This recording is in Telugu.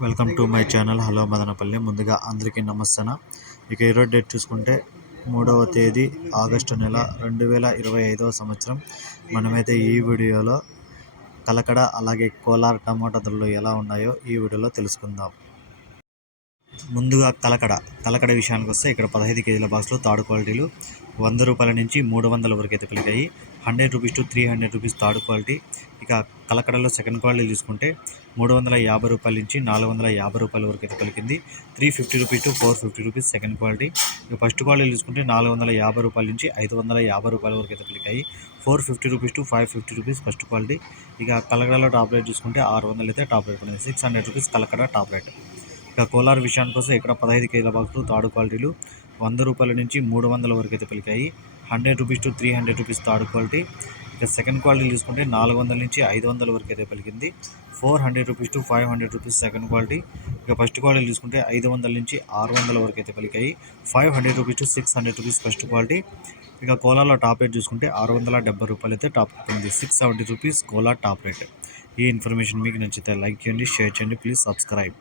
Welcome to my channel. Hello Madanapalle. ముందుగా అందరికీ నమస్తన. ఇక ఈరోజు డేట్ చూసుకుంటే మూడవ తేదీ ఆగస్టు నెల రెండు వేల ఇరవై ఐదవ సంవత్సరం. మనమైతే ఈ వీడియోలో కలకడ అలాగే కోలార్ టమాటా ధరలు ఎలా ఉన్నాయో ఈ వీడియోలో తెలుసుకుందాం. ముందుగా కలకడ. కలకడ విషయానికి వస్తే ఇక్కడ పదహైదు కేజీల బాక్స్లో తాడు క్వాలిటీలు వంద రూపాయల నుంచి మూడు వందల వరకు అయితే పెరిగాయి. Hundred rupees to three hundred rupees third quality. ఇక కలకడలో సెకండ్ క్వాలిటీ చూసుకుంటే మూడు వందల యాభై రూపాయల నుంచి నాలుగు వందల యాభై రూపాయల వరకు అయితే పలికింది. Three fifty rupees to four fifty rupees second quality. ఇక ఫస్ట్ క్వాలిటీ చూసుకుంటే నాలుగు వందల యాభై రూపాయల నుంచి ఐదు వందల యాభై రూపాయల వరకు అయితే పలికాయి. Four fifty rupees to five fifty rupees first quality. ఇక కలకడలో టాప్ రేట్ చూసుకుంటే ఆరు వందలు అయితే టాప్ రేట్ పడింది six hundred rupees Kalakada top rate. ఇక కోలార్ విషయానికి వస్తే ఇక్కడ పదహైదు కేజీల బాక్సులు తాడు క్వాలిటీలు వంద రూపాయల నుంచి మూడు వందల వరకు అయితే పలికాయి. Hundred rupees to three hundred rupees third quality. ఇక సెకండ్ క్వాలిటీ చూసుకుంటే నాలుగు వందల నుంచి ఐదు వందల వరకు అయితే పలికింది. Four hundred rupees to five hundred rupees second quality. ఇక ఫస్ట్ క్వాలిటీ చూసుకుంటే ఐదు వందల నుంచి ఆరు వందల వరకు అయితే పలికాయి. Five hundred rupees to six hundred rupees first quality. ఇక కోలాలో టాప్ రేట్ చూసుకుంటే ఆరు వందల డెబ్బై రూపాయలు అయితే టాప్ ఉంది. Six seventy rupees Kola top rate. ఈ ఇన్ఫర్మేషన్ మీకు నచ్చితే లైక్ చేయండి షేర్ చేయండి ప్లీజ్ సబ్స్క్రైబ్.